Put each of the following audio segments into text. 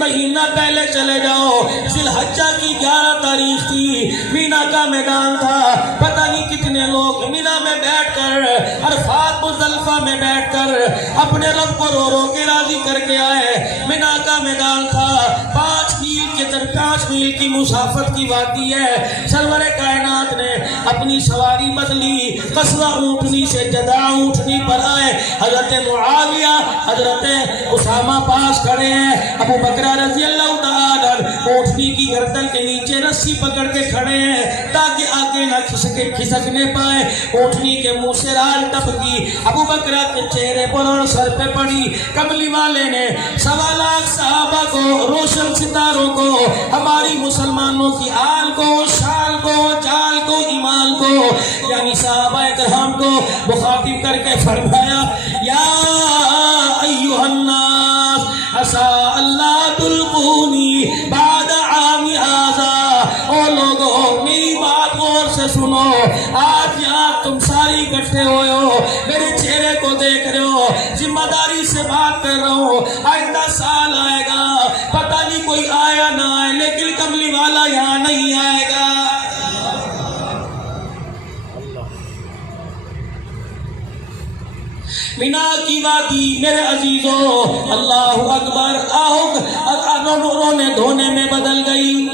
مہینہ پہلے چلے جاؤ، ذی الحجہ کی 11 تاریخ تھی، مینا کا میدان تھا، پتہ نہیں کتنے لوگ مینا میں بیٹھ کر، عرفات مزدلفہ میں بیٹھ کر اپنے رب کو رو رو کے راضی کر کے آئے۔ مینا کا میدان تھا، 5 میل کی مسافت کی وادی ہے۔ سرور کائنات نے اپنی سواری بدلی، قصوہ اونٹنی سے جدا اونٹنی پر آئے۔ حضرت معاویہ، حضرت اسامہ پاس کھڑے ہیں، ابو بکر رضی اللہ تعالیٰ اونٹنی کی گردن کے نیچے رسی پکڑ کے کھڑے ہیں تاکہ آگے نہ کھسکنے پائے۔ اونٹنی کے منہ سے رال ٹپکی، ابو بکر کے چہرے پر اور سر پہ پڑی۔ کملی والے نے 1.25 لاکھ صحابہ کو، روشن ستاروں کو، ہماری مسلمانوں کی آل کو، شال کو، جال کو، ایمان کو، یعنی صحابہ کرام کو مخاطب کر کے فرمایا، یا ایھا الناس عسیٰ اللہ تلقونی بعد عام ھذا۔ او لوگو میری بات غور سے سنو، آج یہاں تم ساری اکٹھے ہوئے ہو، میرے چہرے کو دیکھ رہے ہو، ذمہ داری سے بات کر رہا ہوں، آئندہ سال آئے گا، پتہ نہیں کوئی آیا نہ آئے، لیکن کملی والا یہاں نہیں آئے گا۔ مینا کی وادی میرے عزیزوں، اللہ اکبر، رونے دھونے میں بدل گئی،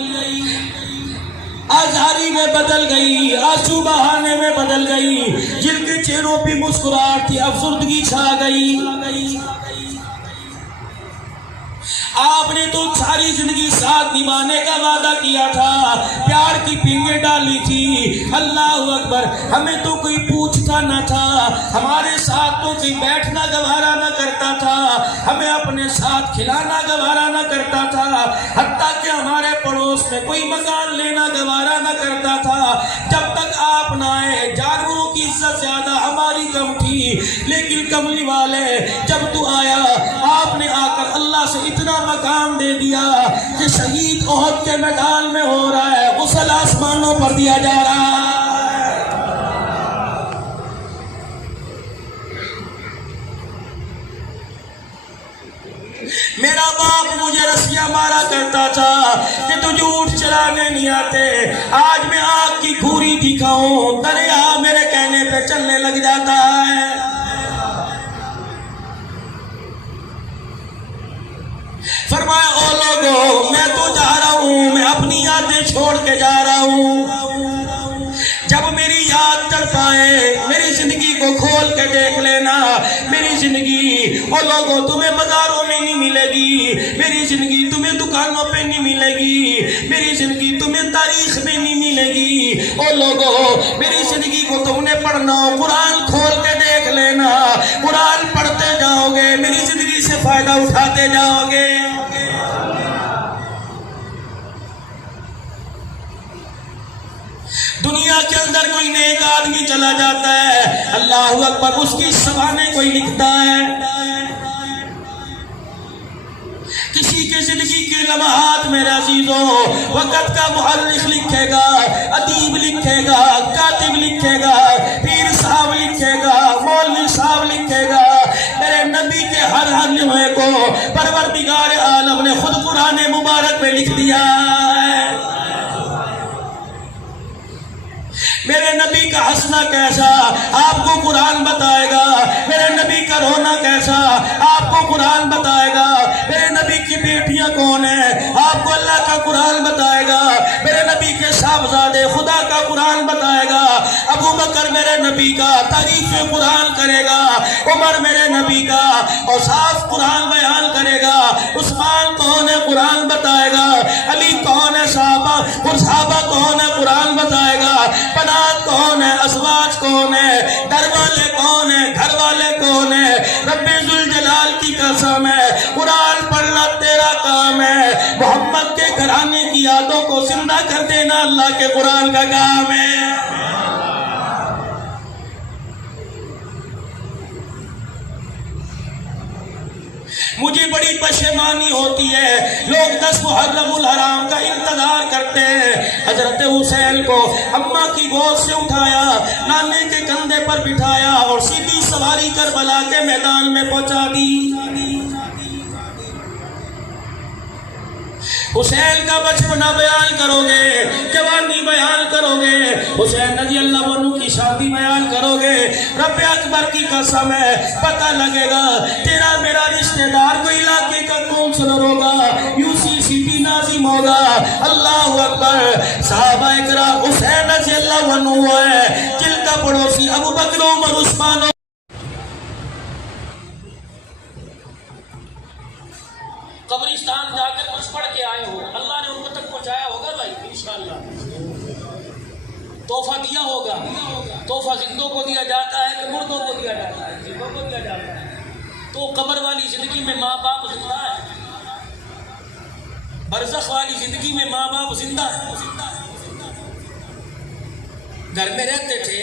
آزاری میں بدل گئی، آنسو بہانے میں بدل گئی، جن کے چہروں پہ مسکراہٹ تھی افسردگی چھا گئی۔ آپ نے تو ساری زندگی ساتھ نبھانے کا وعدہ کیا تھا، پیار کی پینگیں ڈالی تھی، اللہ اکبر، ہمیں تو کوئی پوچھتا نہ تھا، ہمارے ساتھ تو کوئی بیٹھنا گوارا نہ کرتا تھا، ہمیں اپنے ساتھ کھلانا گوارا نہ کرتا تھا، حتیٰ کہ ہمارے پڑوس میں کوئی مکان لینا گوارا نہ کرتا تھا۔ جب تک آپ نہ آئے جانوروں کی عزت زیادہ ہماری کم تھی، لیکن کملی والے جب تو آیا، آپ نے آ کر اللہ سے اتنا مقام دے دیا کہ شہید احد کے میدان میں ہو رہا ہے، غسل آسمانوں پر دیا جا رہا ہے۔ میرا باپ مجھے رسیاں مارا کرتا تھا کہ تجھے اونٹ چلانے نہیں آتے، آج میں آگ کی گھوری دکھاؤں، دریا میرے کہنے پہ چلنے لگ جاتا ہے۔ فرمایا، او لوگو میں تو جا رہا ہوں، میں اپنی یادیں چھوڑ کے جا رہا ہوں، جب میری یاد تڑ پائے میری زندگی کو کھول کے دیکھ لینا، میری زندگی او لوگو تمہیں بازاروں میں نہیں ملے گی، میری زندگی تمہیں دکانوں پہ نہیں ملے گی، میری زندگی تمہیں تاریخ میں نہیں ملے گی، او لوگو میری زندگی کو تم نے پڑھنا، قرآن کھول کے دیکھ لینا، قرآن پڑھتے جاؤ گے، میری زندگی سے فائدہ اٹھاتے جاؤ گے۔ دنیا کے اندر کوئی نیک آدمی چلا جاتا ہے، اللہ اکبر، اس کی سوانح کوئی لکھتا ہے، کسی کے زندگی کے لمحات میرے عزیزوں، وقت کا محرخ لکھے گا، ادیب لکھے گا، کاتب لکھے گا، پیر صاحب لکھے گا، مولوی صاحب لکھے گا، میرے نبی کے ہر لمحے کو پروردگار عالم نے خود قرآن مبارک میں لکھ دیا ہے۔ میرے نبی کا ہنسنا کیسا آپ کو قرآن بتائے گا، میرے نبی کا رونا کیسا آپ کو قرآن بتائے گا، میرے نبی کی بیٹیاں کون ہیں آپ کو اللہ کا قرآن بتائے گا، میرے نبی کے صاحبزادے خدا کا قرآن بتائے گا، ابو بکر میرے نبی کا تعریف قرآن کرے گا، عمر میرے نبی کا اوصاف قرآن بیان کرے گا، عثمان کون ہے قرآن بتائے گا، علی کون ہے صحابہ کون ہے قرآن بتائے گا، بنات کون ہے، ازواج کون ہے، در والے کون ہے، گھر والے کون ہے، رب ذوالجلال کی قسم ہے قرآن پڑھنا تیرا کام ہے، محمد کے گھرانے کی یادوں کو زندہ کر دینا اللہ کے قرآن کا کام ہے۔ مجھے بڑی پشیمانی ہوتی ہے، لوگ 10 محرم الحرام کا انتظار کرتے ہیں، حضرت حسین کو اماں کی گود سے اٹھایا، نانے کے کندھے پر بٹھایا اور سیدھی سواری کربلا کے میدان میں پہنچا دی۔ حسین کا بچپنا بیان کرو گے، جوانی بیان کرو گے، حسین رضی اللہ عنہ کی شادی بیان کرو گے، رب اکبر کی قسم ہے پتہ لگے گا تیرا میرا رشتہ دار کوئی علاقے کا کونسلر ہوگا، UCCB ناظم ہوگا۔ اللہ اکبر۔ صحابہ کرام حسین رضی اللہ عنہ ہے جن کا پڑوسی ابو بکر عمر عثمان قبرستان جا کر کچھ پڑھ کے آئے ہو، اللہ نے ان کو تک پہنچایا ہوگا بھائی انشاءاللہ، تحفہ دیا ہوگا۔ تحفہ زندوں کو دیا جاتا ہے کہ مردوں کو دیا جاتا ہے؟ زندوں کو دیا جاتا ہے۔ تو قبر والی زندگی میں ماں باپ زندہ ہے، برزخ والی زندگی میں ماں باپ زندہ ہے۔ گھر میں رہتے تھے،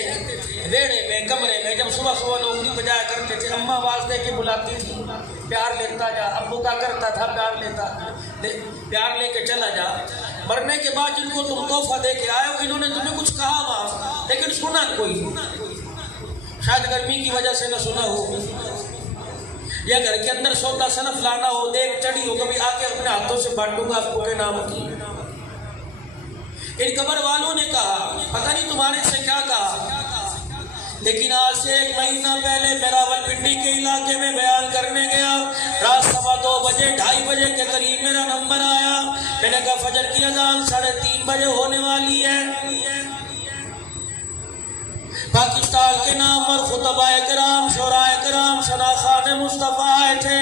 ریڑے میں، کمرے میں، جب صبح صبح نوکری پہ جایا کرتے تھے، اماں آواز دے کے بلاتی تھی، پیار لیتا جا، ابو کا کرتا تھا پیار لے کے چلا جا۔ مرنے کے بعد جن کو تم تحفہ دے کے آئے ہو، انہوں نے تمہیں کچھ کہا وہاں لیکن سنا کوئی، شاید گرمی کی وجہ سے نہ سنا ہو، یا گھر کے اندر سودا صنف لانا ہو، دیکھ چڑھی ہو، کبھی آ کے اپنے ہاتھوں سے بانٹوں گا آپ کو کے نام کی۔ ان قبر والوں نے کہا، پتہ نہیں تمہارے سے کیا کہا، لیکن آج سے 1 مہینہ پہلے میں راولپنڈی کے علاقے میں بیان کرنے گیا، رات 2:15 بجے 2:30 بجے کے قریب میرا نمبر آیا، میں نے کہا فجر کی اذان 3:30 بجے ہونے والی ہے۔ پاکستان کے نام پر خطبہ کرام، شعراء کرام، شناسان مصطفیٰ آئے تھے۔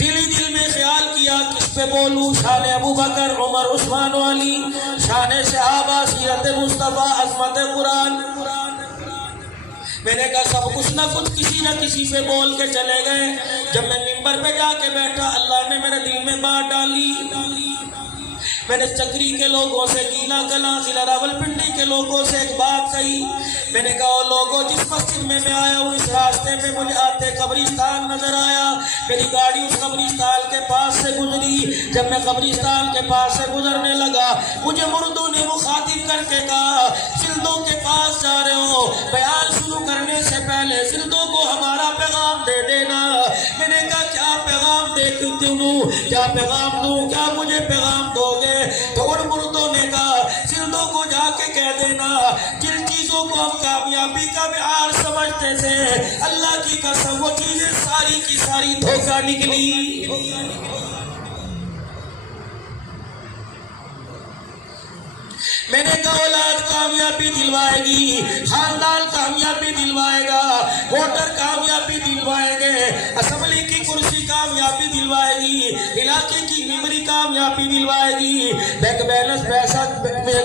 دل میں خیال کیا کس پہ بولوں، شان ابو بکر، عمر، عثمان و علی، شان صحابہ، سیرت مصطفیٰ، عظمت قرآن۔ میں نے کہا سب کچھ نہ کچھ کسی نہ کسی پہ بول کے چلے گئے۔ جب میں ممبر پہ جا کے بیٹھا، اللہ نے میرے دل میں بات ڈالی۔ میں نے چکری کے لوگوں سے، گیلا کلاں ضلع راولپنڈی کے لوگوں سے ایک بات کہی، میں نے کہا لوگوں جس مسجد میں آیا ہوں اس راستے میں مجھے آتے قبرستان نظر آیا، میری گاڑی اس قبرستان کے پاس سے گزری، جب میں قبرستان کے پاس سے گزرنے لگا مجھے مردوں نے مخاطب کر کے کہا سلدوں کے پاس جا رہے ہو، بیان شروع کرنے سے پہلے سلدوں کو ہمارا پیغام دے دینا۔ میں نے کہا کیا پیغام دے دوں، کیا پیغام دوں، کیا مجھے پیغام دو گے؟ تو ان مردوں نے کہا سلدوں کو جا کے کہہ دینا جن چیزوں کو ہم کامیابی کا معیار سمجھتے تھے، اللہ کی قسم وہ چیزیں ساری کی ساری دھوکہ نکلی۔ میں نے کہا اولاد کامیابی دلوائے گی، خاندان کامیابی دلوائے گا، ووٹر کامیابی دلوائے گے، اسمبلی کی کرسی کامیابی دلوائے گی، علاقے کی میموری کامیابی دلوائے گی، بینک بیلنس پیسہ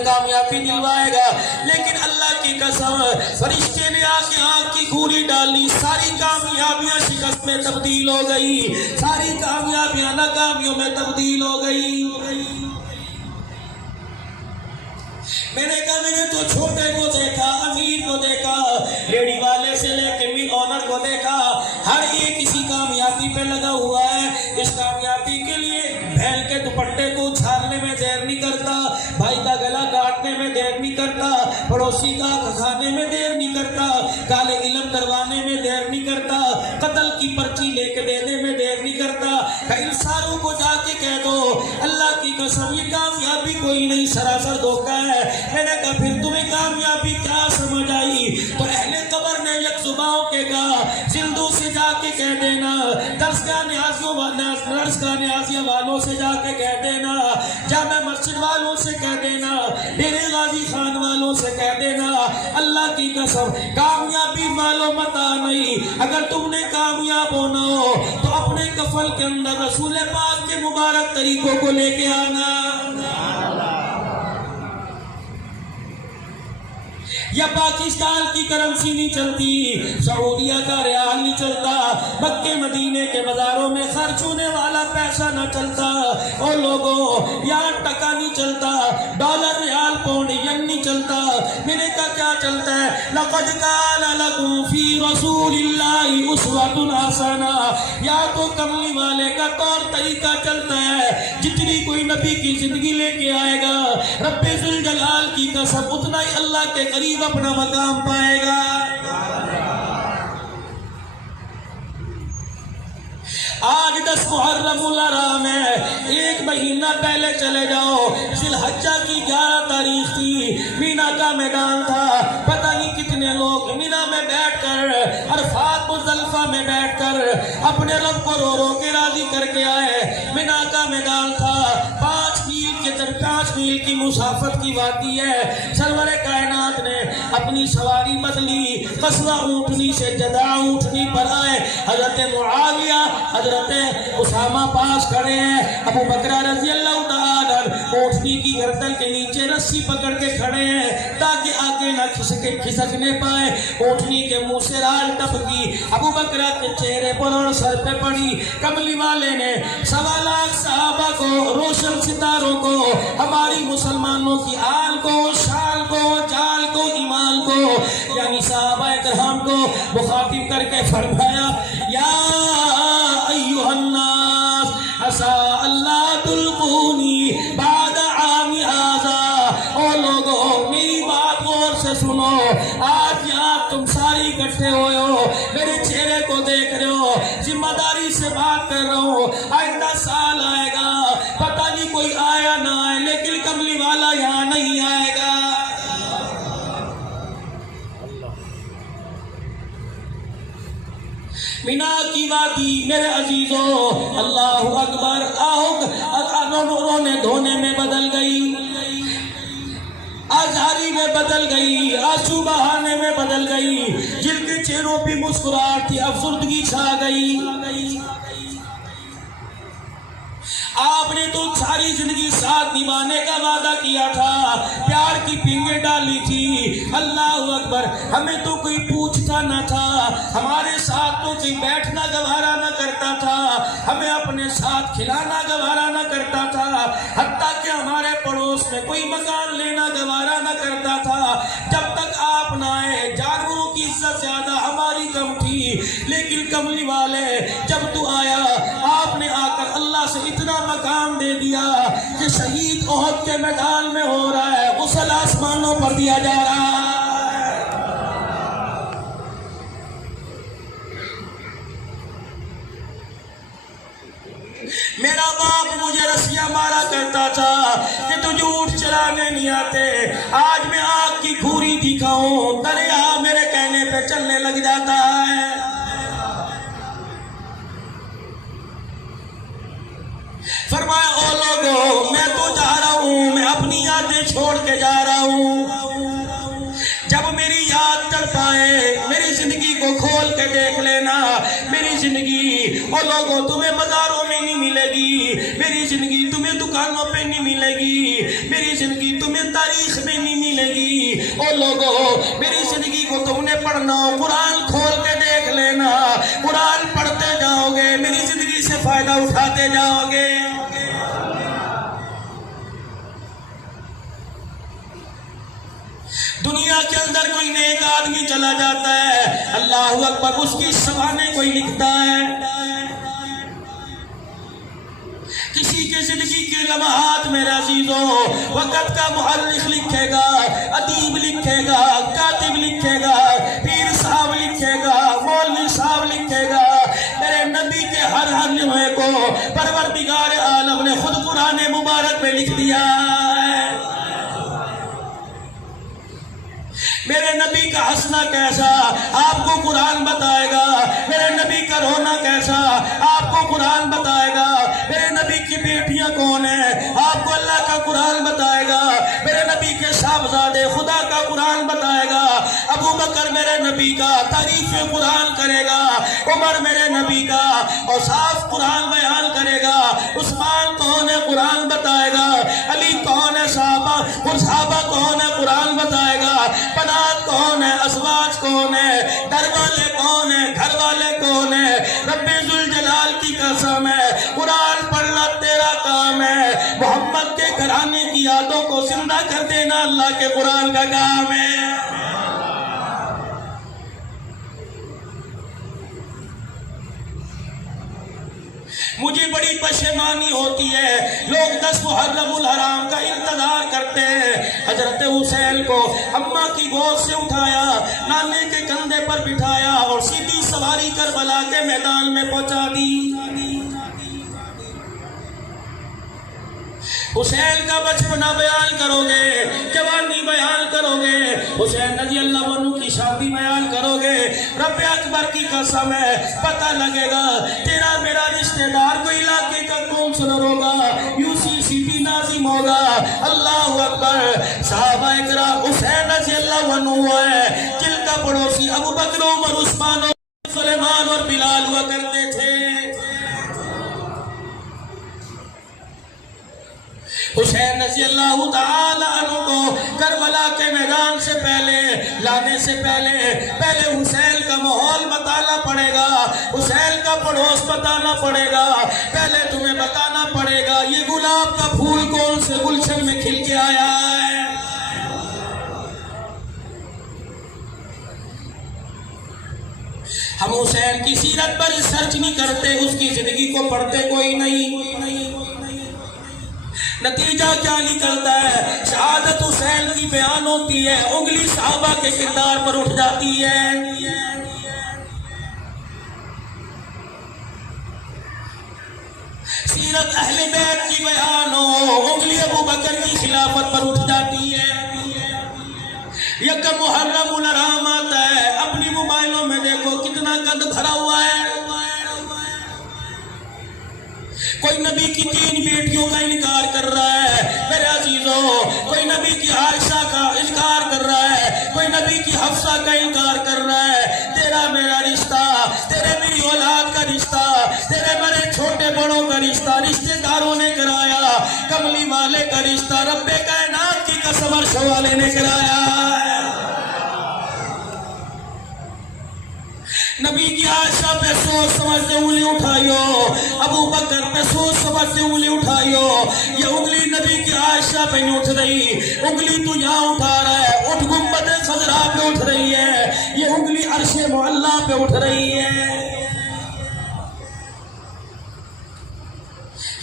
کامیابی دلوائے گا، لیکن اللہ کی قسم فرشتے نے آ کے آنکھ کی گھوری ڈالی، ساری کامیابیاں شکست میں تبدیل ہو گئی، ساری کامیابیاں ناکامیوں میں تبدیل ہو گئی۔ میں نے کہا میں نے تو چھوٹے کو دیکھا، امیر کو دیکھا، ریڑی والے سے لے کے مل آنر کو دیکھا، ہر ایک کسی کامیابی پہ لگا ہوا ہے۔ اس کامیابی کے لیے بھیل کے دوپٹے کو چھاڑنے میں دیر نہیں کرتا، بھائی کا گلا کاٹنے میں دیر نہیں کرتا، پڑوسی کا کھانے میں دیر نہیں کرتا، کالے علم کروانے میں دیر نہیں کرتا، قتل کی پرچی لے کے دینے میں دیر نہیں کرتا۔ ان ساروں کو جا کے کہہ دو اللہ کی قسم یہ کامیابی کوئی نہیں، سراسر دھوکہ ہے۔ میں نے کہا پھر تمہیں کامیابی کیا سمجھ آئی؟ تو اہل قبر نے یک زباں کے کہا زندوں سے جا کے کہہ دینا، درسگاہ نیازیہ والوں سے جا کے کہہ دینا، جامع مسجد والوں سے کہہ دینا، ڈیرے غازی خان والوں سے کہہ دینا، اللہ کی قسم کامیابی مالو متا نہیں، اگر تم نے کامیاب ہونا ہو تو اپنے کفل کے اندر رسول پاک کے مبارک طریقوں کو لے کے آنا۔ یا پاکستان کی کرنسی نہیں چلتی، سعودیہ کا ریال نہیں چلتا، مکے مدینے کے بازاروں میں خرچ ہونے والا پیسہ نہ چلتا، اور لوگوں یہاں ٹکا نہیں چلتا، ڈالر، ریال، پاؤنڈ، ین نہیں چلتا۔ میں نے کہا کیا چلتا ہے؟ لَقَدْ كَانَ لَكُمْ فِي رَسُولِ اللَّهِ أُسْوَةٌ حَسَنَةٌ۔ یا تو کملی والے کا طور طریقہ چلتا ہے، جتنی کوئی نبی کی زندگی لے کے آئے گا رب ذوالجلال کی قسم اتنا ہی اللہ کے قریب اپنا مقام پائے گا۔ آج 10 محرم الحرام ہے، ایک مہینہ پہلے چلے جاؤ، ذی الحجہ کی 11 تاریخ تھی، مینا کا میدان تھا، پتہ نہیں کتنے لوگ مینا میں بیٹھ کر، عرفات مزدلفہ میں بیٹھ کر اپنے رب کو رو رو کے راضی کر کے آئے۔ مینا کا میدان تھا، 5 میل کی مسافت کی وادی ہے۔ سرور کائنات نے اپنی سواری بدلی، قصوہ اونٹنی سے جدا اونٹنی پر آئے۔ حضرت معاویہ، حضرت اسامہ پاس کھڑے ہیں، ابو بکر رضی اللہ تعالیٰ اونٹنی کی گردن کے نیچے رسی پکڑ کے کھڑے ہیں تاکہ آگے نہ کھسکنے پائے۔ اونٹنی کے منہ سے رال ٹپکی، ابو بکر کے چہرے پر اور سر پہ پڑی۔ کملی والے نے 1.25 لاکھ صحابہ کو، روشن ستاروں کو، ہماری مسلمانوں کی آل کو، شال کو، جال کو، ایمان کو، یعنی صحابہ کرام کو مخاطب کر کے فرمایا، یا ایھا الناس عسیٰ اللہ تلقونی بعد عام ھذا۔ او لوگو میری بات غور سے سنو، آج یہاں تم ساری اکٹھے ہوئے ہو، میرے چہرے کو دیکھ رہے ہو، ذمہ داری سے بات کر رہا ہوں، آئندہ سال آئے گا، پتہ نہیں کوئی آیا نہ آئے، لیکن کملی والا یہاں نہیں آئے گا۔ مینا کی وادی میرے عزیزوں، اللہ اکبر، رونے دھونے میں بدل گئی، آزاری میں بدل گئی، آنسو بہانے میں بدل گئی، جن کے چہروں پہ مسکراہٹ تھی افسردگی چھا گئی۔ آپ نے تو ساری زندگی ساتھ نبھانے کا وعدہ کیا تھا، پیار کی پینگیں ڈالی تھی، اللہ اکبر، ہمیں تو کوئی پوچھتا نہ تھا، ہمارے ساتھ تو کوئی بیٹھنا گوارا نہ کرتا تھا، ہمیں اپنے ساتھ کھلانا گوارا نہ کرتا تھا، حتیٰ کہ ہمارے پڑوس میں کوئی مکان لینا گوارا نہ کرتا تھا۔ جب تک آپ نہ آئے جانوروں کی عزت زیادہ ہماری کم تھی، لیکن کملی والے جب تو آیا، آپ نے آ کر اللہ سے اتنا مقام دے دیا کہ شہید احد کے میدان میں ہو رہا ہے، غسل آسمانوں پر دیا جا رہا ہے۔ میرا باپ مجھے رسیاں مارا کرتا تھا کہ تجھے اونٹ چلانے نہیں آتے، آج میں آگ کی گھوری دکھاؤں، دریا میرے کہنے پہ چلنے لگ جاتا ہے۔ فرمایا، او لوگو میں تو جا رہا ہوں، میں اپنی یادیں چھوڑ کے جا رہا ہوں، جب میری یاد تڑ پائے میری زندگی کو کھول کے دیکھ لینا، میری زندگی او لوگو تمہیں بازاروں میں نہیں ملے گی، میری زندگی تمہیں دکانوں پہ نہیں ملے گی، میری زندگی تمہیں تاریخ میں نہیں ملے گی، او لوگو میری زندگی کو تم نے پڑھنا، قرآن کھول کے دیکھ لینا، قرآن پڑھتے جاؤ گے، میری زندگی سے فائدہ اٹھاتے جاؤ گے۔ دنیا کے اندر کوئی نیک آدمی چلا جاتا ہے، اللہ اکبر، اس کی سوانے کوئی لکھتا ہے، کسی کے زندگی کے لمحات میرے عزیزوں، وقت کا مؤرخ لکھے گا، ادیب لکھے گا، کاتب لکھے گا، پیر صاحب لکھے گا، مولوی صاحب لکھے گا، میرے نبی کے ہر لمحے کو پروردگار عالم نے خود قرآن مبارک میں لکھ دیا ہے۔ میرے نبی کا ہنسنا کیسا آپ کو قرآن بتائے گا، میرے نبی کا رونا کیسا آپ کو قرآن بتائے گا، میرے نبی کی بیٹیاں کون ہیں آپ کو اللہ کا قرآن بتائے گا، میرے نبی کے صاحبزادے خدا کا قرآن بتائے گا، ابو بکر میرے نبی کا تعریف قرآن کرے گا، عمر میرے نبی کا اوصاف قرآن بیان کرے گا، عثمان کون ہے قرآن بتائے گا، علی کون ہے صحابہ کون ہے قرآن بتائے گا، بنات کون ہے، ازواج کون ہے، در والے کون ہے، گھر والے کون ہے، رب ذوالجلال کی قسم ہے قرآن پڑھنا تیرا کام ہے، محمد کے گھرانے کی یادوں کو زندہ کر دینا اللہ کے قرآن کا کام ہے۔ مجھے بڑی پشیمانی ہوتی ہے، لوگ 10 محرم الحرام کا انتظار کرتے ہیں، حضرت حسین کو اماں کی گود سے اٹھایا، نانے کے کندھے پر بٹھایا اور سیدھی سواری کربلا کے میدان میں پہنچا دی۔ حسین کا بچپنا بیان کرو گے، جوانی بیان کرو گے، حسین رضی اللہ عنہ کی شادی بیان کرو گے، رب اکبر کی قسم ہے پتہ لگے گا تیرا میرا رشتہ دار کوئی علاقے کا کونسلر ہوگا، UCCB ناظم ہوگا۔ اللہ اکبر۔ صحابہ اکرام حسین رضی اللہ عنہ ہے جن کا پڑوسی ابو بکر عمر عثمان اور سلیمان اور بلال ہوا کرتے تھے۔ حسین رضی اللہ تعالی عنہ کو کربلا کے میدان سے پہلے لانے سے پہلے حسین کا ماحول بتانا پڑے گا، حسین کا پڑوس بتانا پڑے گا، پہلے تمہیں بتانا پڑے گا یہ گلاب کا پھول کون سے گلشن میں کھل کے آیا ہے۔ ہم حسین کی سیرت پر ریسرچ نہیں کرتے، اس کی زندگی کو پڑھتے کوئی نہیں۔ نتیجہ کیا نکلتا ہے؟ شہادت حسین کی بیان ہوتی ہے، انگلی صحابہ کے کردار پر اٹھ جاتی ہے۔ سیرت اہل بیت کی بیان ہو، انگلی ابو بکر کی خلافت پر اٹھ جاتی ہے۔ یکم محرم الحرام آتا ہے، اپنی موبائلوں میں دیکھو کتنا گند بھرا ہوا ہے۔ کوئی نبی کی 3 بیٹیوں کا انکار کر رہا ہے میرے عزیزوں، کوئی نبی کی عائشہ کا انکار کر رہا ہے، کوئی نبی کی حفصہ کا انکار کر رہا ہے۔ تیرا میرا رشتہ، تیرے میری اولاد کا رشتہ، تیرے میرے چھوٹے بڑوں کا رشتہ رشتہ داروں نے کرایا، کملی والے کا رشتہ رب کائنات کی قسم عرش والے نے کرایا۔ نبی کی عائشہ پہ سوچ سمجھتے انگلی اٹھائیو، ابو بکر پہ سوچ سمجھتے انگلی اٹھائیو۔ یہ انگلی نبی کی عائشہ پہ نہیں اٹھ رہی، انگلی تو یہاں اٹھا رہا ہے، اٹھ گنبد خضرا پہ اٹھ رہی ہے، یہ انگلی عرش معلیٰ پہ اٹھ رہی ہے۔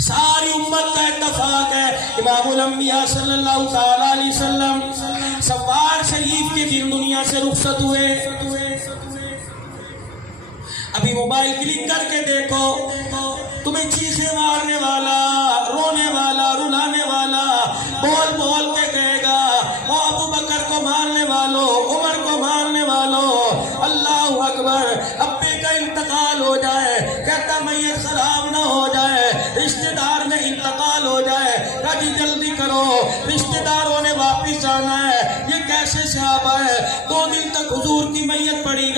ساری امت کا اتفاق ہے، امام الانبیاء صلی اللہ تعالیٰ علیہ وسلم سوار شریف کے دن دنیا سے رخصت ہوئے۔ ابھی موبائل کلک کر کے دیکھو، تمہیں چیخے مارنے والا، رونے والا، رلانے والا بول بول کے کہے گا او ابو بکر کو مارنے والو، عمر کو مارنے والو، اللہ اکبر۔ ابے کا انتقال ہو جائے کہتا میت خراب نہ ہو جائے، رشتہ دار میں انتقال ہو جائے راجی جلدی کرو، رشتہ داروں نے واپس جانا ہے۔ یہ کیسے صحابہ ہے؟ 2 دن تک حضور کی میت پڑی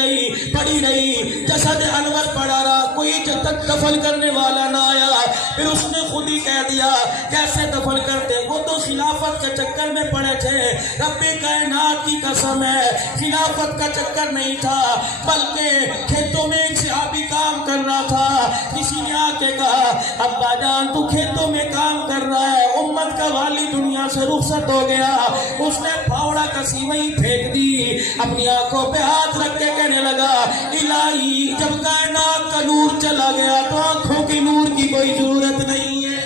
رہی، جسد انور پڑا رہا، کوئی تک دفن کرنے والا نہ آیا۔ پھر اس نے خود ہی کہہ دیا کیسے دفن کرتے، وہ تو خلافت کے چکر میں پڑے تھے، رب کائنات کی قسم ہے خلافت کا چکر نہیں تھا، بلکہ کھیتوں میں ایک صحابی کام کر رہا تھا۔ کسی نے آ کے کہا ابا جان تو کھیتوں میں کام کر رہا ہے، امت کا والی دنیا سے رخصت ہو گیا۔ اس نے پھاوڑا کسی وہیں پھینک دی، اپنی آنکھوں پہ ہاتھ رکھ کے کہنے لگا الہی جب کائنات کا نور چلا گیا تو آنکھوں کی نور کی کوئی ضرورت نہیں ہے۔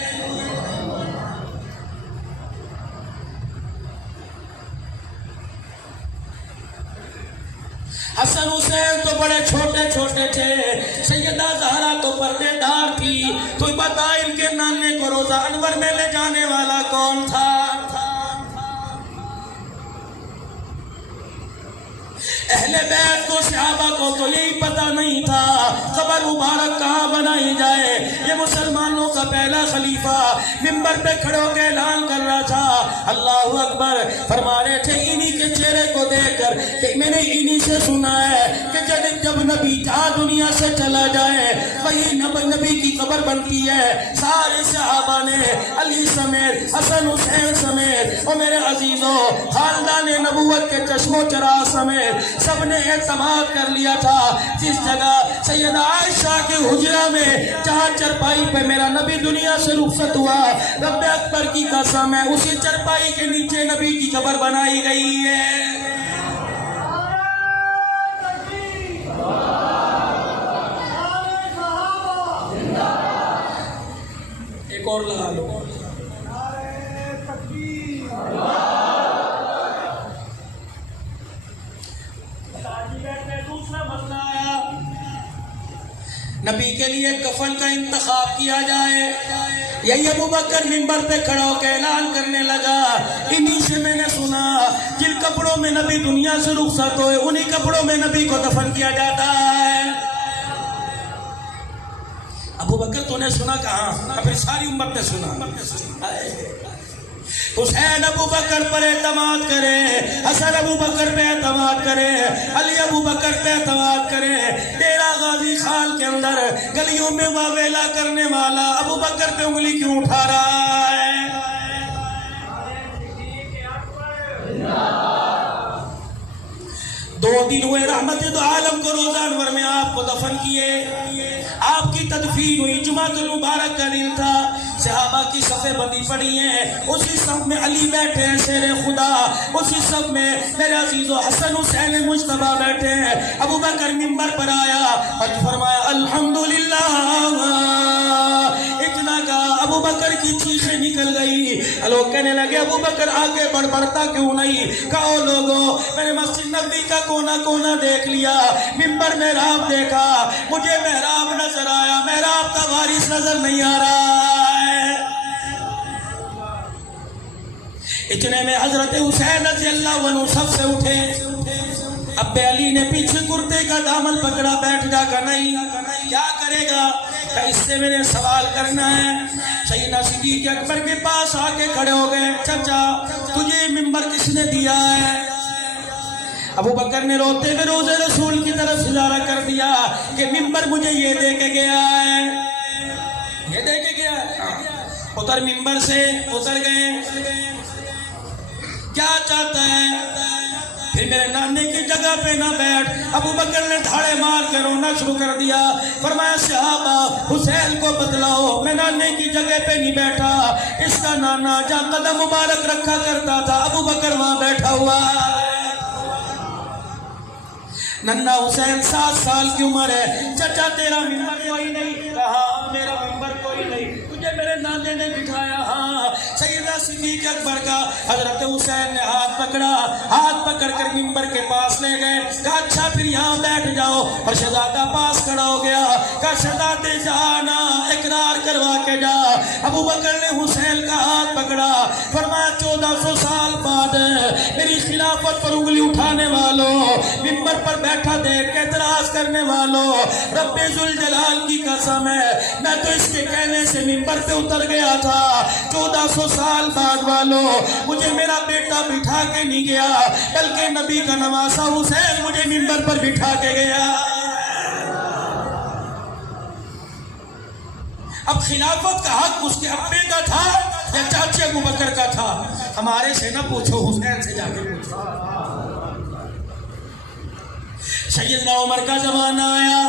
حسن حسین تو بڑے چھوٹے تھے، سیدہ زہرا تو پردے دار تھی، تو بتا ان کے نانے کو روزہ انور میں لے جانے والا کون تھا؟ اہل بیت کو صحابہ کو تو یہی پتہ نہیں تھا قبر مبارک کہاں بنائی جائے۔ یہ مسلمانوں کا پہلا خلیفہ منبر پہ کھڑے ہو کے اعلان کر رہا تھا اللہ اکبر، فرما رہے تھے انہی کے چہرے کو دیکھ کر کہ میں نے انہی سے سنا ہے کہ جب نبی جہاں دنیا سے چلا جائے وہی نبی کی قبر بنتی ہے۔ سارے صحابہ نے علی سمیت، حسن حسین سمیت، اور میرے عزیزوں خاندان نبوت کے چشم و چراغ سمیت سب نے اعتماد کر لیا تھا جس جگہ سیدہ عائشہ کے حجرہ میں جہاں چرپائی پہ میرا نبی دنیا سے رخصت ہوا، رب اکبر کی قسم ہے اسی چرپائی کے نیچے نبی کی قبر بنائی گئی ہے۔ ایک اور لگا لو۔ دوسرا مسئلہ آیا، نبی کے لیے کفن کا انتخاب کیا جائے یہی ابو بکر منبر پہ کھڑا ہو کے اعلان کرنے لگا، انہی سے میں نے سنا جن کپڑوں میں نبی دنیا سے رخصت ہوئے انہی کپڑوں میں نبی کو دفن کیا جاتا ہے۔ ابو بکر تو نے سنا کہاں؟ پھر ساری امت نے سنا۔ حسین ابو بکر پر اعتماد کرے، حسن ابو بکر پہ اعتماد کرے، علی ابو بکر پہ اعتماد کرے۔ ڈیرہ غازی خان کے اندر گلیوں میں واویلا کرنے والا ابو بکر پہ انگلی کیوں اٹھا رہا ہے؟ 2 دن ہوئے رحمت دو عالم کو روزہ انور میں آپ کو دفن کیے، آپ کی تدفین ہوئی، جمعۃ المبارک کا دن تھا، صحابہ کی صفیں بندی پڑی ہیں، اسی صف میں علی بیٹھے ہیں شیر خدا، اسی صف میں میرے عزیزو حسن حسین مجتبیٰ بیٹھے ہیں۔ ابو بکر منبر پر آیا اور فرمایا الحمدللہ، اتنا کہا ابو بکر کی چیخیں نکل گئی۔ لوگ کہنے لگے ابو بکر آگے بڑھتا کیوں نہیں؟ کہو لوگوں، میں نے مسجد نبوی کا کونا کونا دیکھ لیا، منبر محراب دیکھا، مجھے محراب نظر آیا، محراب کا وارث نظر نہیں آ رہا ہے۔ اتنے میں حضرت حسین رضی اللہ عنہ سب سے اٹھے۔ اب علی نے پیچھے کرتے کا دامن پکڑا، بیٹھ جا کر نہیں، کیا کرے گا؟ کہ اس سے میں نے سوال کرنا ہے۔ سیدنا صدیق اکبر کے پاس آ کے کھڑے ہو گئے، چچا تجھے منبر کس نے دیا ہے؟ ابو بکر نے روتے ہوئے روزے رسول کی طرف اشارہ کر دیا کہ منبر مجھے یہ دے کے گیا ہے، یہ دے کے گیا ہے۔ اتر منبر سے اتر گئے، کیا چاہتا ہے؟ پھر میرے نانے کی جگہ پہ نہ بیٹھ۔ ابو بکر نے دھاڑے مار کے رونا شروع کر دیا، فرمایا صحابہ حسین کو بتلاؤ میں نانے کی جگہ پہ نہیں بیٹھا، اس کا نانا جہاں قدم مبارک رکھا کرتا تھا ابو بکر وہاں بیٹھا ہوا ہے۔ ننا حسین 7 سال کی عمر ہے، چچا تیرا منبر کوئی نہیں؟ کہا میرا منبر کوئی نہیں، تجھے میرے نانے نے بٹھایا۔ ہاں، سیدنا صدیق اکبر کا حضرت حسین نے ہاتھ پکڑا، ہاتھ پکڑ کر منبر کے پاس لے گئے، کہا اچھا پھر یہاں بیٹھ جاؤ۔ اور شہزادہ پاس کھڑا ہو گیا، کہا شہزادے جانا اقرار کروا کے جا۔ ابو بکر نے حسین کا ہاتھ پکڑا، فرمایا 1400 سال بعد میری خلافت پر انگلی اٹھانے والوں، منبر پر بیٹھا دیکھ کے اعتراض کرنے والوں، رب ذوالجلال کی قسم ہے میں تو اس کے کہنے سے منبر پہ اتر گیا تھا، 1400 سال بعد والوں مجھے میرا بیٹا بٹھا کے نہیں گیا بلکہ نبی کا نواسا حسین مجھے منبر پر بٹھا کے گیا۔ اب خلافت کا حق اس کے ابے کا تھا یا چاچے ابو بکر کا تھا؟ ہمارے سے نہ پوچھو، حسین سے جا کے پوچھو۔ سیدنا عمر کا زمانہ آیا،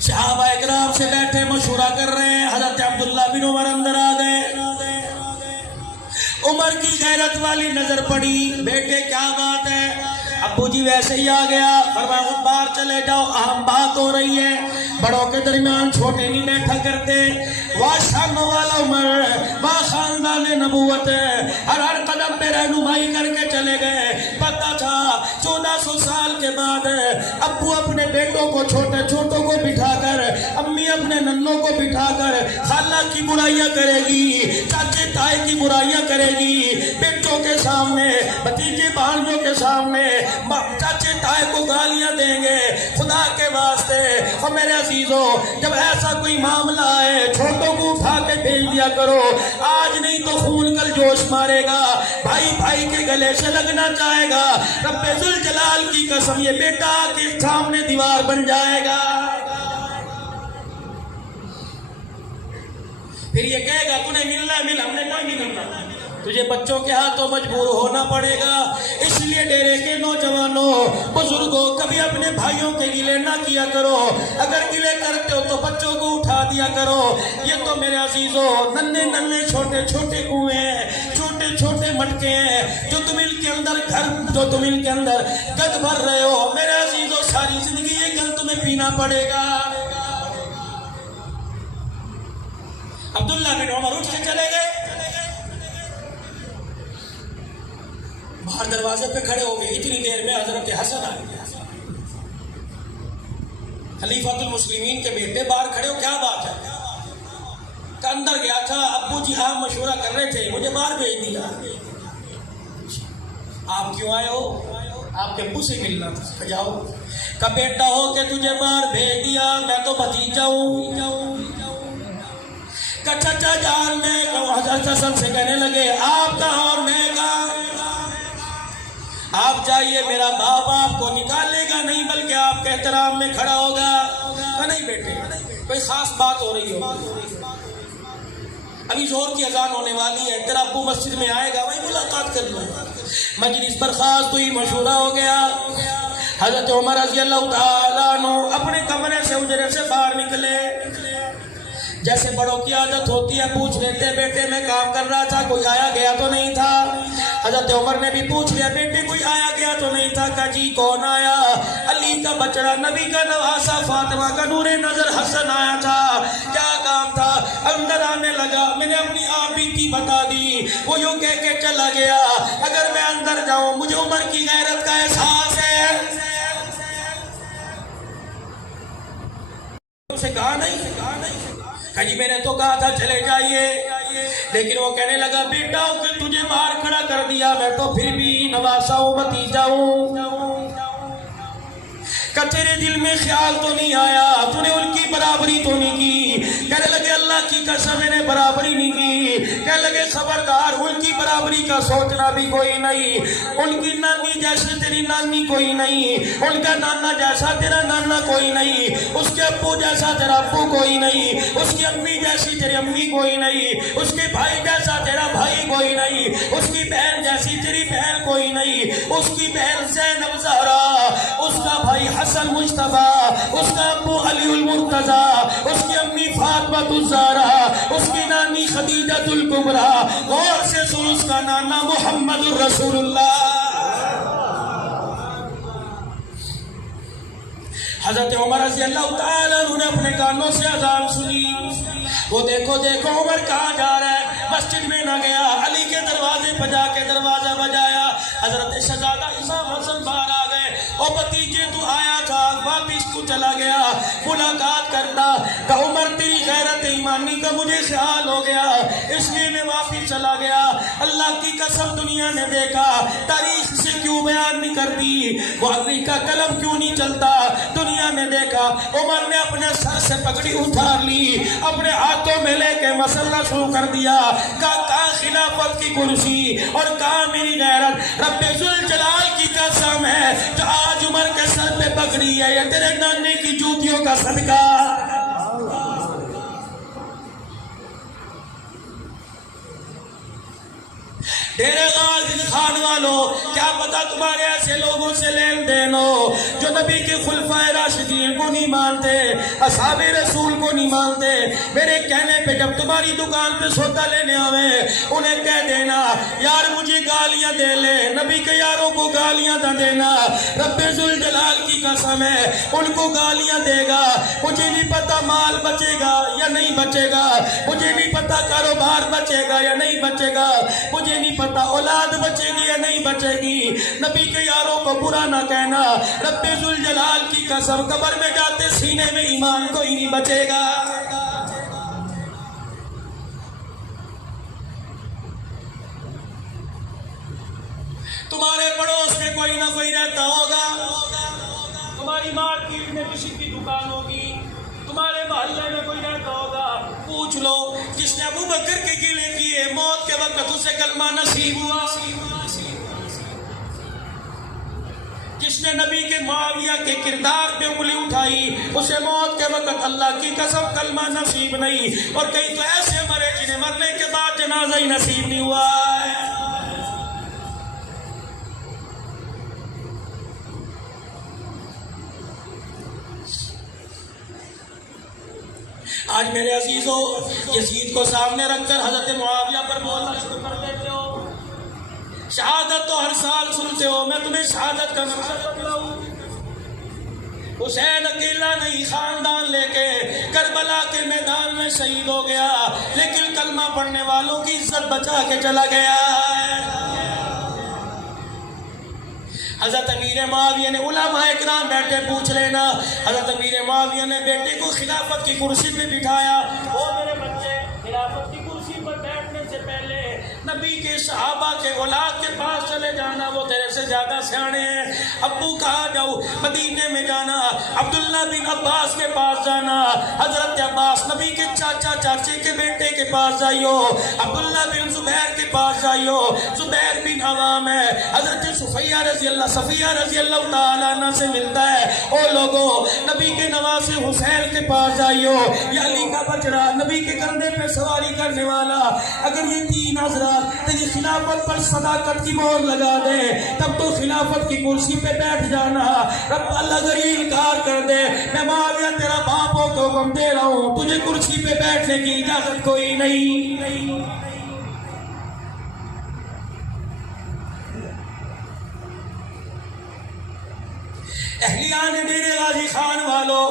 صحابہ اکرام سے بیٹھے مشورہ کر رہے ہیں، حضرت عبداللہ بن عمر اندر آ گئے۔ عمر کی غیرت والی نظر پڑی، بیٹے کیا بات ہے؟ ابو جی ویسے ہی آ گیا، فرمایا باہر چلے جاؤ، اہم بات ہو رہی ہے، بڑوں کے درمیان چھوٹے نہیں بیٹھا کرتے۔ واشانوں والا عمر، با خاندان نبوت، ہر قدم پہ رہنمائی کر کے چلے گئے۔ پتہ تھا 1400 سال کے بعد ابو اپنے بیٹوں کو چھوٹے چھوٹوں کو بٹھا کر، امی اپنے ننوں کو بٹھا کر خالہ کی برائیاں کرے گی، چاچے تائے کی برائیاں کرے گی، بیٹوں کے سامنے، بھتیجے بھانجوں کے سامنے چاچے تائے کو گالیاں دیں گے۔ خدا کے واسطے اور میرے عزیزوں، جب ایسا کوئی معاملہ ہے چھوٹوں کو اٹھا کے بھیج دیا کرو، آج نہیں تو خون کل جوش مارے گا، بھائی بھائی کے گلے سے لگنا چاہے گا۔ رب ذوالجلال کی قسم یہ بیٹا کے سامنے دیوار بن جائے گا، پھر یہ کہے گا تو نے ملنا مل، ہم نے کوئی نہیں ملنا، تجھے بچوں کے ہاتھوں مجبور ہونا پڑے گا۔ اس لیے ڈیرے کے نوجوانوں بزرگوں کبھی اپنے بھائیوں کے گلے نہ کیا کرو، اگر گلے کرتے ہو تو بچوں کو اٹھا دیا کرو۔ یہ تو میرے عزیزوں ننھے ننھے چھوٹے چھوٹے کنویں ہیں، چھوٹے چھوٹے مٹکے ہیں، جو تم ان کے اندر گد بھر رہے ہو۔ میرے عزیزوں ساری زندگی یہ گل تمہیں پینا پڑے گا۔ عبداللہ بن عمر اٹھ کے چلے گئے، باہر دروازے پہ کھڑے ہو گئے، اتنی دیر میں حضرت حسن آ گیا۔ خلیفۃ المسلمین کے بیٹے باہر کھڑے ہو، کیا بات ہے؟ کہ اندر گیا تھا، ابو جی آپ مشورہ کر رہے تھے، مجھے باہر بھیج دیا۔ آپ کیوں آئے ہو؟ آپ کے ابو سے ملنا تھا۔ جاؤ۔ کہ بیٹا ہو کہ تجھے باہر بھیج دیا، میں تو بھتیجا ہوں۔ کہ چچا جان نے حضرت حسن سے کہنے لگے آپ کہاں اور میں کہاں؟ آپ جائیے، میرا باپ آپ کو نکالے گا نہیں بلکہ آپ کے احترام میں کھڑا ہوگا۔ نہیں بیٹے، کوئی خاص بات ہو رہی ہو، ابھی ظہر کی اذان ہونے والی ہے، تیرا ابو مسجد میں آئے گا، وہی ملاقات کر لوں۔ مجلس برخاست ہوئی، مشورہ ہو گیا۔ حضرت عمر رضی اللہ تعالیٰ عنہ اپنے کمرے سے حجرے سے باہر نکلے۔ جیسے بڑوں کی عادت ہوتی ہے پوچھ لیتے بیٹے میں کام کر رہا تھا، کوئی آیا گیا تو نہیں تھا؟ حضرت عمر نے بھی پوچھ لیا بیٹے کوئی آیا گیا تو نہیں تھا؟ کہا جی کون آیا؟ علی کا بچڑا، نبی کا نواسا، فاطمہ کا نور نظر حسن آیا تھا۔ کیا کام تھا؟ اندر آنے لگا، میں نے اپنی آپ بیتی بتا دی، وہ یوں کہہ کے چلا گیا اگر میں اندر جاؤں مجھے عمر کی غیرت کا احساس ہے۔ اسے کہا نہیں، کہ جی میں نے تو کہا تھا چلے جائیے، لیکن وہ کہنے لگا بیٹا کہ تجھے باہر کھڑا کر دیا، میں تو پھر بھی نواسا ہوں، بھتیجا ہوں۔ کہ تیرے دل میں خیال تو نہیں آیا تو نے ان کی برابری تو نہیں کی؟ کہنے لگے اللہ کی قسم میں نے برابری نہیں کی۔ کہنے لگے خبردار، ان کی برابری کا سوچنا بھی کوئی نہیں، ان کی نانی جیسے تیری نانی کوئی نہیں، ان کا نانا جیسا تیرا نانا کوئی نہیں، اس کے ابو جیسا تیرا ابو کوئی نہیں، اس کی امی جیسی تیری امی کوئی نہیں، اس کے بھائی جیسا تیرا بھائی کوئی نہیں، اس کی بہن جیسی تیری بہن کوئی نہیں، اس کی بہن زینب زہرا، اس کا بھائی حسن مجتبیٰ، اس کا ابو علی المرتضیٰ، اس کی امی فاطمہ الزہرا، اس کی نانی خدیجہ الکبریٰ، غور سے سن اس کا نانا محمد الرسول اللہ۔ حضرت عمر رضی اللہ تعالیٰ عنہ نے اپنے کانوں سے اذان سنی، وہ دیکھو دیکھو عمر کہاں جا رہا ہے، مسجد میں نہ گیا، علی کے دروازے پہ جا کے دروازہ بجایا، حضرت شہزادہ امام حسن باہر آ گئے، او بھتیجے تو آیا تھا واپس تو چلا گیا، ملاقات کرتا۔ کہ عمر تیری غیرت ایمانی کا مجھے خیال ہو گیا اس لیے میں واپس چلا گیا۔ اللہ کی قسم دنیا نے دیکھا، تاریخ سے کیوں بیان نہیں کرتی، وہ علی کا قلم کیوں نہیں چلتا، دنیا نے دیکھا عمر نے اپنے سر سے پگڑی اتار لی، اپنے ہاتھوں میں لے کے مسئلہ شروع کر دیا، کہا خلافت کی کرسی اور کہا میری غیرت، رب ذوالجلال کی قسم ہے جو آج عمر کے سر پہ پگڑی ہے یا تیرے نانے کی جوتیوں کا صدقہ۔ تیرے غازی خان والوں، کیا پتا تمہارے ایسے لوگوں سے لین دین ہو جو نبی کے خلفائے راشدین کو نہیں مانتے، اصحاب رسول کو نہیں مانتے۔ میرے کہنے پہ جب تمہاری دکان پہ سودا لینے آویں انہیں کہہ دینا یار مجھے گالیاں دے لے، نبی کے یاروں کو گالیاں نہ دینا، رب ذوالجلال کی قسم ہے ان کو گالیاں دے گا، مجھے نہیں پتا مال بچے گا یا نہیں بچے گا، مجھے نہیں پتا کاروبار بچے گا یا نہیں بچے گا، مجھے نہیں پتا اولاد بچے گی یا نہیں بچے گی، نبی کے یاروں کو برا نہ کہنا، رب ذوالجلال کی قسم قبر میں جاتے سینے میں ایمان کوئی نہیں بچے گا۔ تمہارے پڑوس میں کوئی نہ کوئی رہتا ہوگا، تمہاری مارکیٹ میں کسی کی دکان ہوگی، تمہارے محلے میں کوئی رہتا ہوگا، پوچھ لو کس نے ابو بکر کے گلے کیے، موت کے وقت اسے کلمہ نصیب ہوا، جس نے نبی کے معاویہ کے کردار پہ انگلی اٹھائی اسے موت کے وقت اللہ کی قسم کلمہ نصیب نہیں، اور کئی تو ایسے مرے جنہیں مرنے کے بعد جنازہ ہی نصیب نہیں ہوا ہے۔ آج میرے عزیزوں یزید کو سامنے رکھ کر حضرت معاویہ پر بولنا شروع کر دیتے ہو، شہادت تو ہر سال سنتے ہو، میں تمہیں شہادت کا مقصد بتلاؤں، حسین اکیلا نہیں خاندان لے کے کربلا کے میدان میں شہید ہو گیا، لیکن کلمہ پڑھنے والوں کی عزت بچا کے چلا گیا ہے۔ حضرت امیر معاویہ نے علماء اکرام بیٹھے پوچھ لینا، حضرت امیر معاویہ نے بیٹے کو خلافت کی کرسی پہ بٹھایا. او میرے بچے، خلافت کی کرسی پر بیٹھنے سے پہلے نبی کے صحابہ کے اولاد کے پاس چلے جانا، وہ تیرے سے زیادہ سیانے ہیں. ابو کہا جاؤ، مدینے میں جانا، عبداللہ بن عباس کے پاس جانا. حضرت عباس نبی کے چاچا چاچے کے بیٹے کے پاس جائیو. عبداللہ بن زبیر کے پاس جائیو، زبیر بن عوام ہے. حضرت صفیہ رضی اللہ تعالیٰ عنہ سے ملتا ہے. او لوگوں، نبی کے نواسے حسین کے پاس جائیو، یا علی کا بچڑا، نبی کے کندھے پہ سواری کرنے والا. اگر یہ تین حضرات تیری خلافت پر صداقت کی مہر لگا دے تب تو خلافت کی کرسی پہ بیٹھ جانا. رب اللہ اگر یہ انکار کر دے، میں معاویہ تیرا باپ ہو تو حکم دے رہا ہوں، تجھے کرسی پہ بیٹھنے کی اجازت کوئی نہیں. اہلیان ڈیرے غازی خان والو،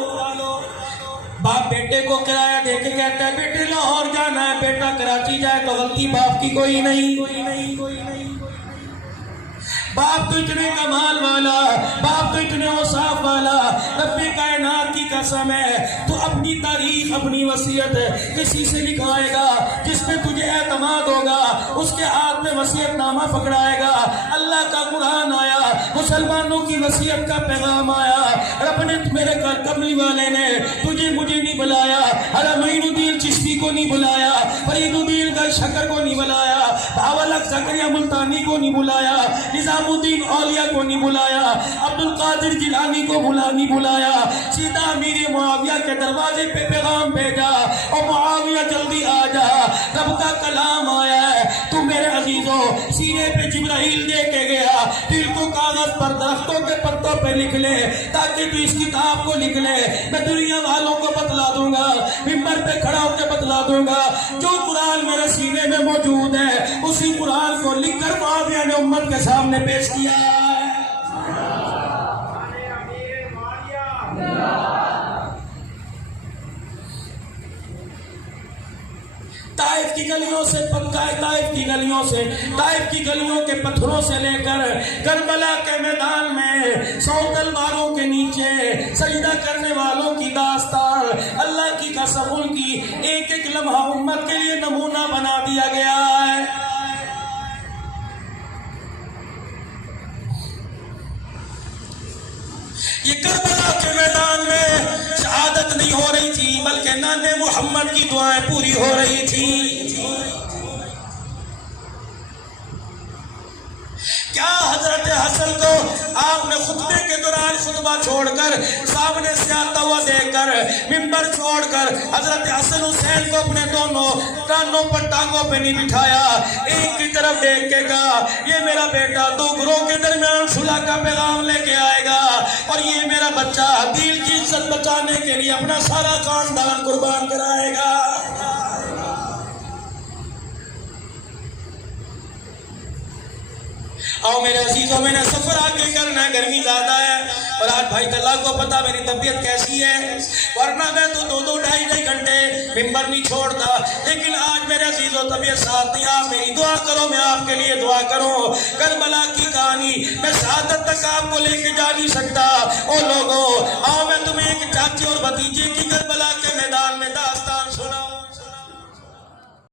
باپ بیٹے کو کرایہ دے کے کہتا ہے بیٹے لاہور جانا ہے، بیٹا کراچی جائے تو غلطی باپ کی کوئی نہیں. باپ تو اتنے کمال والا، باپ تو اتنے اوصاف والا، رب کائنات کی قسم ہے تو اپنی تاریخ، اپنی وصیت کسی سے لکھوائے گا جس پہ تجھے اعتماد ہوگا، اس کے ہاتھ میں وصیت نامہ پکڑائے گا. اللہ کا قرآن آیا، مسلمانوں کی وصیت کا پیغام آیا. رب نے میرے کملی والے نے تجھے مجھے نہیں بلایا، معین الدین چشتی کو نہیں بلایا، فرید الدین کا شکر کو نہیں بلایا، بھاولک زکریا ملتانی کو نہیں بلایا، نظام الدین اولیاء کو نہیں بلایا، عبد القادر جیلانی کو نہیں بلایا. سیدھا امیر معاویہ کے دروازے پہ پیغام بھیجا، اور معاویہ جلدی آ جا، رب کا کلام آیا ہے. تو میرے عزیزوں، سینے پہ جبرائیل دے کے گیا، دل کو کاغذ پر درختوں کے پتوں پہ لکھ لے تاکہ تو اس کتاب کو لکھ لے. میں دنیا والوں کو بتلا دوں گا، ممبر پہ کھڑا ہو کے بتلا دوں گا، جو قرآن میرے سینے میں موجود ہے اسی قرآن کو لکھ کر معاویہ نے امت کے سامنے پیش کیا. طائف کی گلیوں سے طائف کی گلیوں کے پتھروں سے لے کر کربلا کے میدان میں 100 تلواروں کے نیچے سجدہ کرنے والوں کی داستان، اللہ کی قسم ان کی ایک ایک لمحہ امت کے لیے نمونہ بنا دیا گیا ہے. یہ کربلا کے میدان میں شہادت نہیں ہو رہی تھی بلکہ نانے محمد کی دعائیں پوری ہو رہی تھی. کیا حضرت حسن کو آپ نے خطبے کے دوران خطبہ چھوڑ کر سامنے سے آتا ہوا دیکھ کر ممبر چھوڑ کر حضرت حسن حسین کو اپنے دونوں کانوں پر ٹانگوں پہ نہیں بٹھایا، ایک کی طرف دیکھ کے کہا یہ میرا بیٹا دو گروہ کے درمیان صلح کا پیغام لے کے آئے گا، اور یہ میرا بچہ دین کی عزت بچانے کے لیے اپنا سارا خاندان قربان کرائے گا. آؤ میرے عزیزوں، میں نے سفر آگے کرنا ہے، گرمی زیادہ ہے، اور آج بھائی اللہ کو پتا میری طبیعت کیسی ہے، ورنہ میں تو 2-2 گھنٹے ممبر نہیں چھوڑتا. لیکن آج میرے عزیزوں طبیعت ساتھ نہیں، آپ میری دعا کرو، میں آپ کے لیے دعا کروں. کربلا کی کہانی میں شہادت تک آپ کو لے کے جا نہیں سکتا. او لوگوں، آؤ میں تمہیں ایک چاچے اور بھتیجے کی